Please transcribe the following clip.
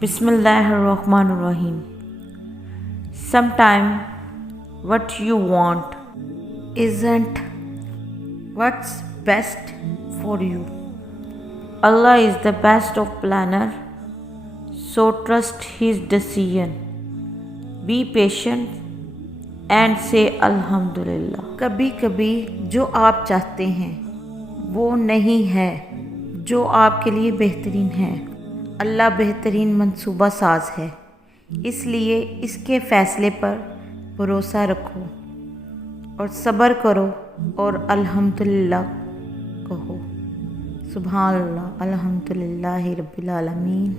Bismillahir Rahim. Sometimes what you want isn't what's best for you. Allah is the best of planner, so trust His decision. Be patient and say Alhamdulillah. कभी कभी जो आप चाहते हैं वो नहीं है जो आपके लिए बेहतरीन है। अल्लाह बेहतरीन मंसूबा साज है, इसलिए इसके फ़ैसले पर भरोसा रखो और सब्र करो और अल्हम्दुलिल्लाह कहो। सुभानअल्लाह, अल्हम्दुलिल्लाहि रब्बिल आलमीन।